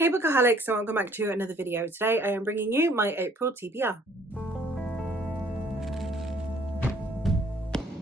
Hey Bookaholics, and welcome back to another video. Today I am bringing you my April TBR.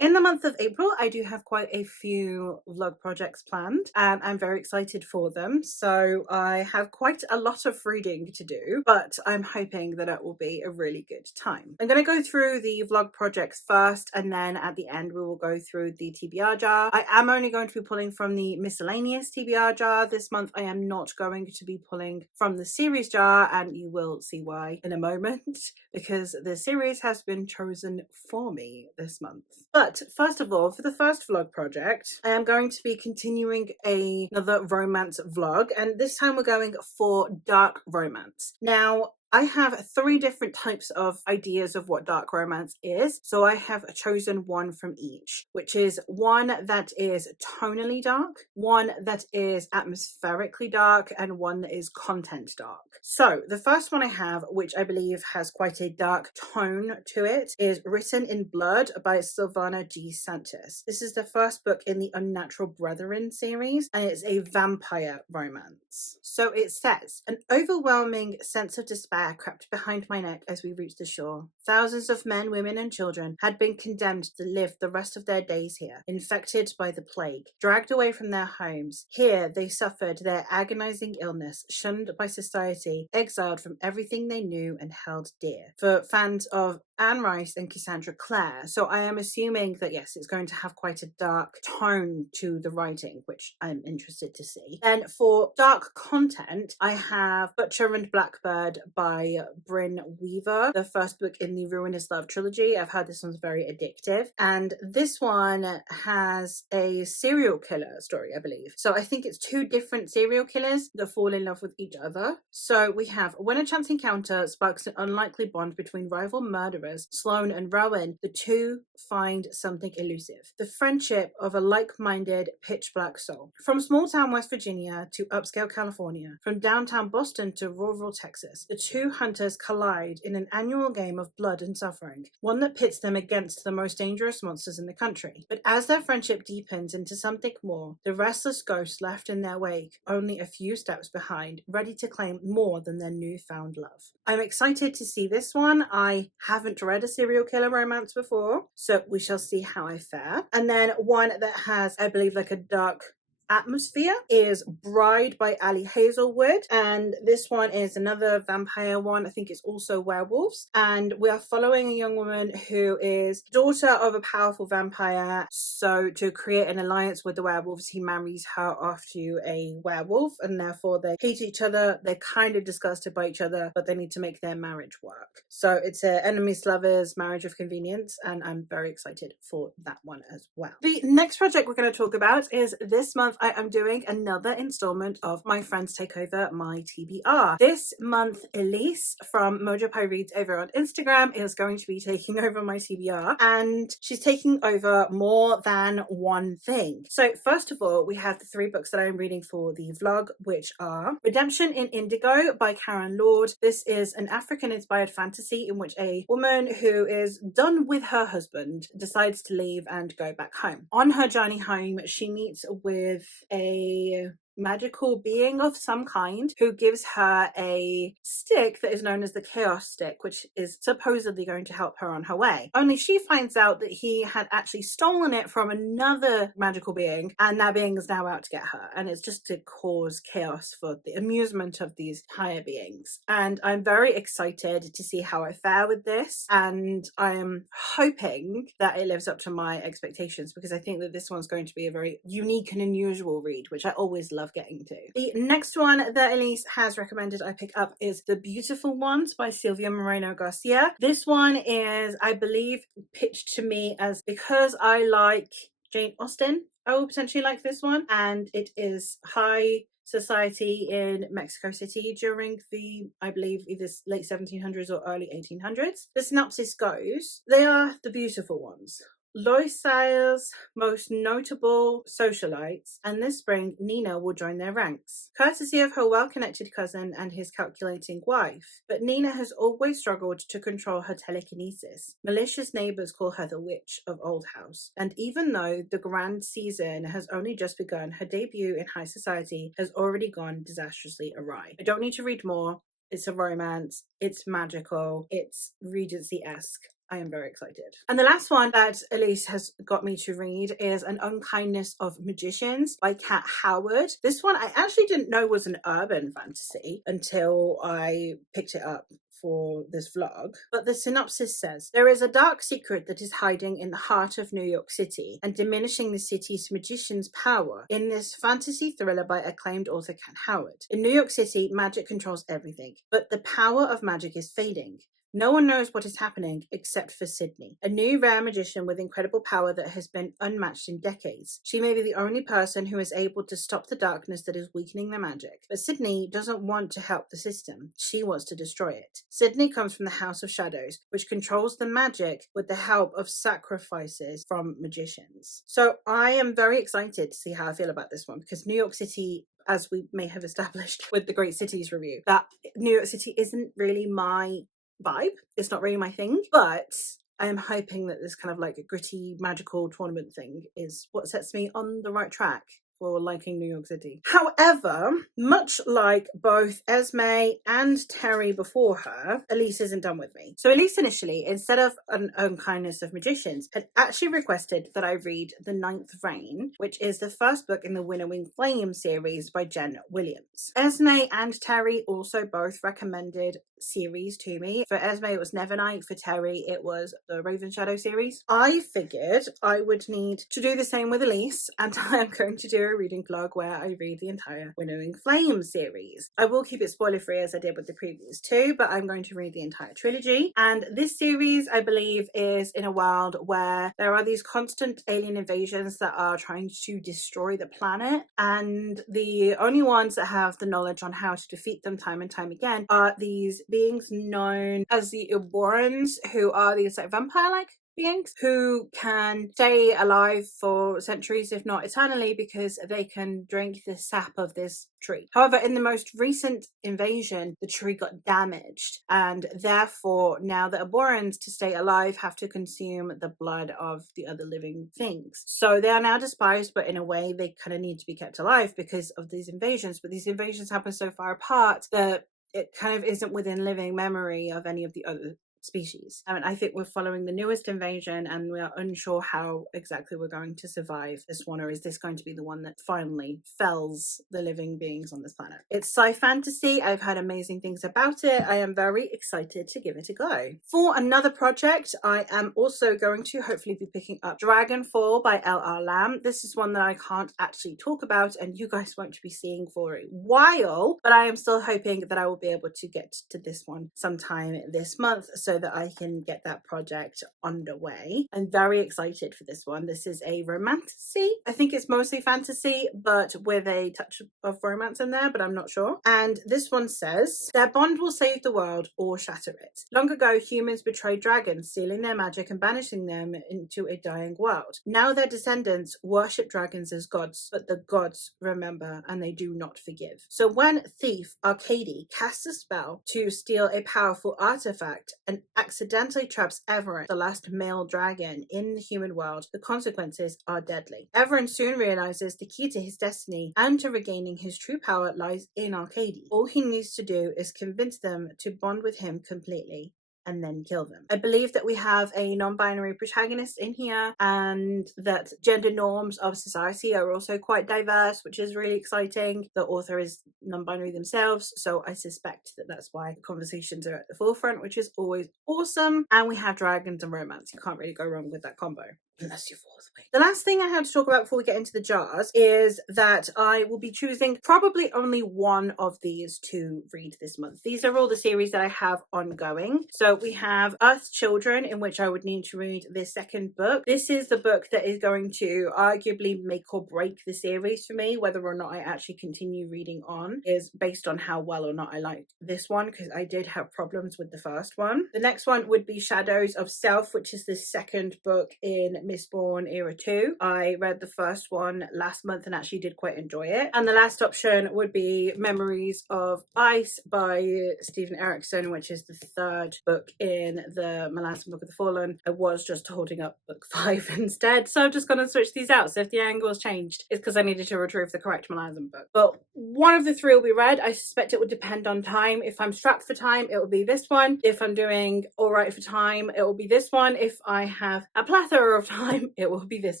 In the month of April, I do have quite a few vlog projects planned and I'm very excited for them. So I have quite a lot of reading to do, but I'm hoping that it will be a really good time. I'm going to go through the vlog projects first, and then at the end we will go through the TBR jar. I am only going to be pulling from the miscellaneous TBR jar this month. I am not going to be pulling from the series jar, and you will see why in a moment, because the series has been chosen for me this month. But first of all, for the first vlog project, I am going to be continuing another romance vlog, and this time we're going for dark romance. Now, I have three different types of ideas of what dark romance is, so I have chosen one from each, which is one that is tonally dark, one that is atmospherically dark, and one that is content dark. So the first one I have, which I believe has quite a dark tone to it, is Written in Blood by Silvana G. Santos. This is the first book in the Unnatural Brethren series, and it's a vampire romance. So it says, an overwhelming sense of despair crept behind my neck as we reached the shore. Thousands of men, women, and children had been condemned to live the rest of their days here, infected by the plague, dragged away from their homes. Here they suffered their agonizing illness, shunned by society, exiled from everything they knew and held dear. For fans of Anne Rice and Cassandra Clare, so I am assuming that yes, it's going to have quite a dark tone to the writing, which I'm interested to see. Then for dark content, I have Butcher and Blackbird by Bryn Weaver, the first book in the Ruinous Love trilogy. I've heard this one's very addictive, and this one has a serial killer story, I believe. So I think it's two different serial killers that fall in love with each other. So we have, when a chance encounter sparks an unlikely bond between rival murderers Sloane and Rowan, the two find something elusive: the friendship of a like-minded pitch black soul. From small town West Virginia to upscale California, from downtown Boston to rural Texas, the two hunters collide in an annual game of blood and suffering, one that pits them against the most dangerous monsters in the country. But as their friendship deepens into something more, the restless ghosts left in their wake only a few steps behind, ready to claim more than their newfound love. I'm excited to see this one. I haven't read a serial killer romance before, so we shall see how I fare. And then one that has, I believe, like a dark atmosphere is Bride by Ali Hazelwood, and this one is another vampire one. I think it's also werewolves, and we are following a young woman who is daughter of a powerful vampire. So to create an alliance with the werewolves, he marries her off to a werewolf, and therefore they hate each other. They're kind of disgusted by each other, but they need to make their marriage work. So it's a enemies lovers marriage of convenience, and I'm very excited for that one as well. The next project we're going to talk about is this month I am doing another installment of My Friends Take Over My TBR. This month, Elise from Mojo Pie Reads over on Instagram is going to be taking over my TBR, and she's taking over more than one thing. So first of all, we have the three books that I'm reading for the vlog, which are Redemption in Indigo by Karen Lord. This is an African-inspired fantasy in which a woman who is done with her husband decides to leave and go back home. On her journey home, she meets with a magical being of some kind who gives her a stick that is known as the Chaos Stick, which is supposedly going to help her on her way. Only she finds out that he had actually stolen it from another magical being, and that being is now out to get her, and it's just to cause chaos for the amusement of these higher beings. And I'm very excited to see how I fare with this, and I am hoping that it lives up to my expectations, because I think that this one's going to be a very unique and unusual read, which I always love getting to. The next one that Elise has recommended I pick up is The Beautiful Ones by Silvia Moreno Garcia. This one is, I believe, pitched to me as, because I like Jane Austen, I will potentially like this one, and it is high society in Mexico City during the, I believe, either late 1700s or early 1800s. The synopsis goes, they are the beautiful ones, Loisa's most notable socialites, and this spring Nina will join their ranks, courtesy of her well-connected cousin and his calculating wife. But Nina has always struggled to control her telekinesis. Malicious neighbours call her the Witch of Old House, and even though the grand season has only just begun, her debut in high society has already gone disastrously awry. I don't need to read more. It's a romance, it's magical, it's Regency-esque. I am very excited. And the last one that Elise has got me to read is An Unkindness of Magicians by Kat Howard. This one I actually didn't know was an urban fantasy until I picked it up for this vlog, but the synopsis says, there is a dark secret that is hiding in the heart of New York City and diminishing the city's magician's power in this fantasy thriller by acclaimed author Kat Howard. In New York City, magic controls everything, but the power of magic is fading. No one knows what is happening except for Sydney, a new rare magician with incredible power that has been unmatched in decades. She may be the only person who is able to stop the darkness that is weakening the magic. But Sydney doesn't want to help the system. She wants to destroy it. Sydney comes from the House of Shadows, which controls the magic with the help of sacrifices from magicians. So I am very excited to see how I feel about this one, because New York City, as we may have established with the Great Cities review, that New York City isn't really my vibe. It's not really my thing, but I am hoping that this kind of like a gritty magical tournament thing is what sets me on the right track for liking New York City. However, much like both Esme and Terry before her, Elise isn't done with me. So Elise initially, instead of An Unkindness of Magicians, had actually requested that I read The Ninth Reign, which is the first book in the Winnowing Flame series by Jen Williams. Esme and Terry also both recommended series to me. For Esme, it was Nevernight. For Terry, it was the Raven Shadow series. I figured I would need to do the same with Elise, and I am going to do a reading vlog where I read the entire Winnowing Flame series. I will keep it spoiler free as I did with the previous two, but I'm going to read the entire trilogy. And this series, I believe, is in a world where there are these constant alien invasions that are trying to destroy the planet, and the only ones that have the knowledge on how to defeat them time and time again are these beings known as the Uborans, who are these like vampire-like beings who can stay alive for centuries, if not eternally, because they can drink the sap of this tree. However, in the most recent invasion, the tree got damaged, and therefore now the Aborans, to stay alive, have to consume the blood of the other living things. So they are now despised, but in a way they kind of need to be kept alive because of these invasions. But these invasions happen so far apart that it kind of isn't within living memory of any of the other species. And I think we're following the newest invasion, and we are unsure how exactly we're going to survive this one, or is this going to be the one that finally fells the living beings on this planet? It's sci-fantasy. I've heard amazing things about it. I am very excited to give it a go. For another project, I am also going to hopefully be picking up Dragonfall by L.R. Lamb. This is one that I can't actually talk about, and you guys won't be seeing for a while, but I am still hoping that I will be able to get to this one sometime this month, so that I can get that project underway. I'm very excited for this one. This is a romantasy. I think it's mostly fantasy, but with a touch of romance in there, but I'm not sure. And this one says, their bond will save the world or shatter it. Long ago, humans betrayed dragons, stealing their magic and banishing them into a dying world. Now their descendants worship dragons as gods, but the gods remember and they do not forgive. So when thief Arcady casts a spell to steal a powerful artifact and accidentally traps Everett, the last male dragon, in the human world, the consequences are deadly. Everett soon realizes the key to his destiny and to regaining his true power lies in Arcady. All he needs to do is convince them to bond with him completely and then kill them. I believe that we have a non-binary protagonist in here, and that gender norms of society are also quite diverse, which is really exciting. The author is non-binary themselves, so I suspect that that's why the conversations are at the forefront, which is always awesome. And we have dragons and romance. You can't really go wrong with that combo. Unless you're fourth way. The last thing I have to talk about before we get into the jars is that I will be choosing probably only one of these to read this month. These are all the series that I have ongoing. So we have Earth Children, in which I would need to read the second book. This is the book that is going to arguably make or break the series for me. Whether or not I actually continue reading on is based on how well or not I like this one, because I did have problems with the first one. The next one would be Shadows of Self, which is the second book in Mistborn Era 2. I read the first one last month and actually did quite enjoy it. And the last option would be Memories of Ice by Stephen Erickson, which is the third book in the Malazan Book of the Fallen. I was just holding up book 5 instead, so I'm just going to switch these out. So if the angle's changed, it's because I needed to retrieve the correct Malazan book. But one of the three will be read. I suspect it would depend on time. If I'm strapped for time, it will be this one. If I'm doing all right for time, it will be this one. If I have a plethora of time, it will be this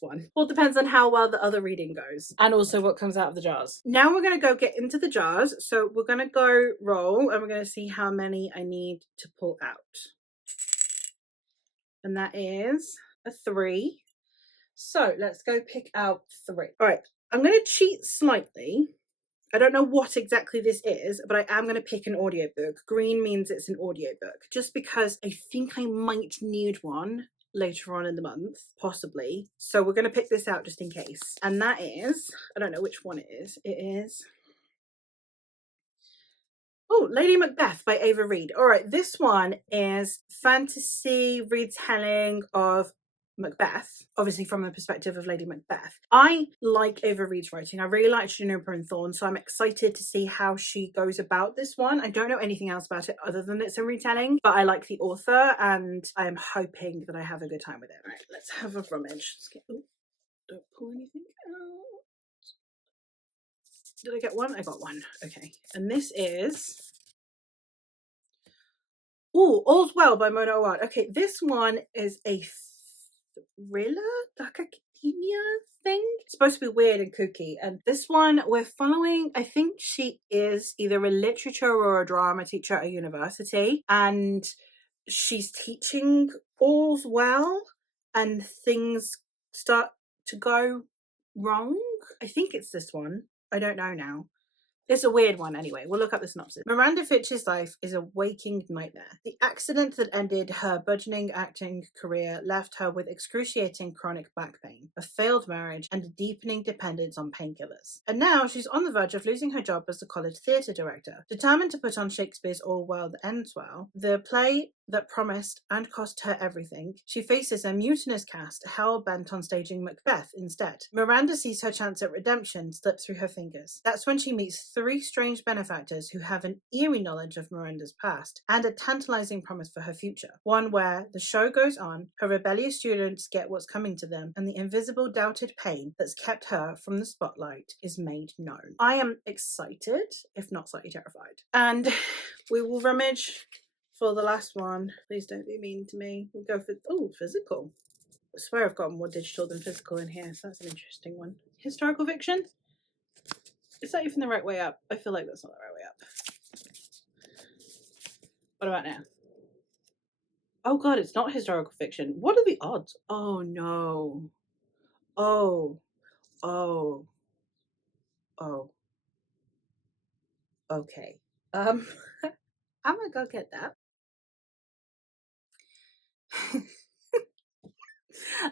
one. All depends on how well the other reading goes and also what comes out of the jars. Now we're going to go get into the jars. So we're going to go roll and we're going to see how many I need to pull out. And that is a 3. So let's go pick out 3. All right, I'm going to cheat slightly. I don't know what exactly this is, but I am going to pick an audiobook. Green means it's an audiobook, just because I think I might need one later on in the month, possibly. So we're going to pick this out just in case. And that is, I don't know which one it is. It is, oh, Lady Macbeth by Ava Reid. All right, this one is fantasy retelling of Macbeth, obviously from the perspective of Lady Macbeth. I like Ava Reid's writing. I really like Juniper and Thorn, so I'm excited to see how she goes about this one. I don't know anything else about it other than it's a retelling, but I like the author and I am hoping that I have a good time with it. All right, let's have a rummage. Oh, don't pull anything out. Did I get one? I got one. Okay, and this is, oh, All's Well by Mona Awad. Okay, this one is a thriller, like academia thing. It's supposed to be weird and kooky. And this one we're following, I think she is either a literature or a drama teacher at a university, and she's teaching All's Well and things start to go wrong. I think it's this one. I don't know now. It's a weird one anyway. We'll look up the synopsis. Miranda Fitch's life is a waking nightmare. The accident that ended her burgeoning acting career left her with excruciating chronic back pain, a failed marriage, and a deepening dependence on painkillers. And now she's on the verge of losing her job as a college theatre director. Determined to put on Shakespeare's All Well That Ends Well, the play that promised and cost her everything, she faces a mutinous cast hell-bent on staging Macbeth instead. Miranda sees her chance at redemption slip through her fingers. That's when she meets 3 strange benefactors who have an eerie knowledge of Miranda's past and a tantalizing promise for her future. One where the show goes on, her rebellious students get what's coming to them, and the invisible doubted pain that's kept her from the spotlight is made known. I am excited, if not slightly terrified. And we will rummage for the last one. Please don't be mean to me. We'll go for, oh, physical. I swear I've got more digital than physical in here, so that's an interesting one. Historical fiction? Is that even the right way up? I feel like that's not the right way up. What about now? Oh god, it's not historical fiction. What are the odds? Oh no. Oh. Okay. I'm gonna go get that.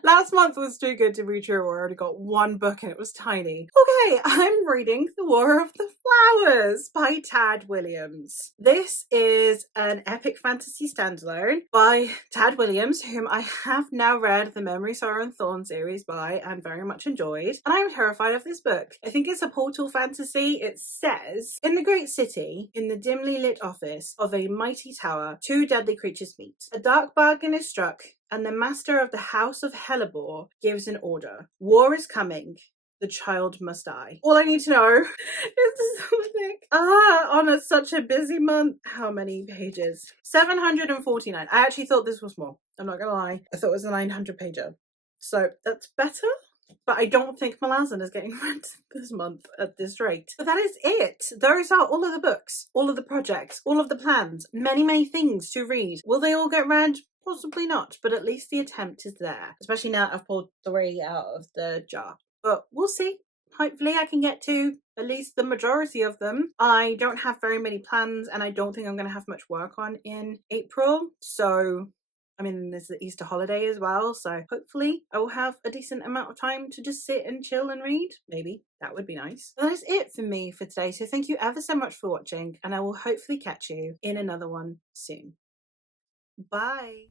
Last month was too good to be true. I already got one book and it was tiny. Okay, I'm reading The War of the Flowers by Tad Williams. This is an epic fantasy standalone by Tad Williams, whom I have now read the Memory, Sorrow and Thorn series by and very much enjoyed. And I'm terrified of this book. I think it's a portal fantasy. It says, in the great city, in the dimly lit office of a mighty tower, 2 deadly creatures meet. A dark bargain is struck, and the master of the House of Hellebore gives an order. War is coming. The child must die. All I need to know is something. On such a busy month. How many pages? 749. I actually thought this was more. I'm not gonna lie. I thought it was a 900 pager. So that's better. But I don't think Malazan is getting read this month at this rate. But that is it. Those are all of the books, all of the projects, all of the plans, many, many things to read. Will they all get read? Possibly not, but at least the attempt is there, especially now I've pulled 3 out of the jar. But we'll see. Hopefully I can get to at least the majority of them. I don't have very many plans and I don't think I'm going to have much work on in April. So, I mean, there's the Easter holiday as well. So hopefully I will have a decent amount of time to just sit and chill and read. Maybe. That would be nice. But that is it for me for today. So thank you ever so much for watching and I will hopefully catch you in another one soon. Bye.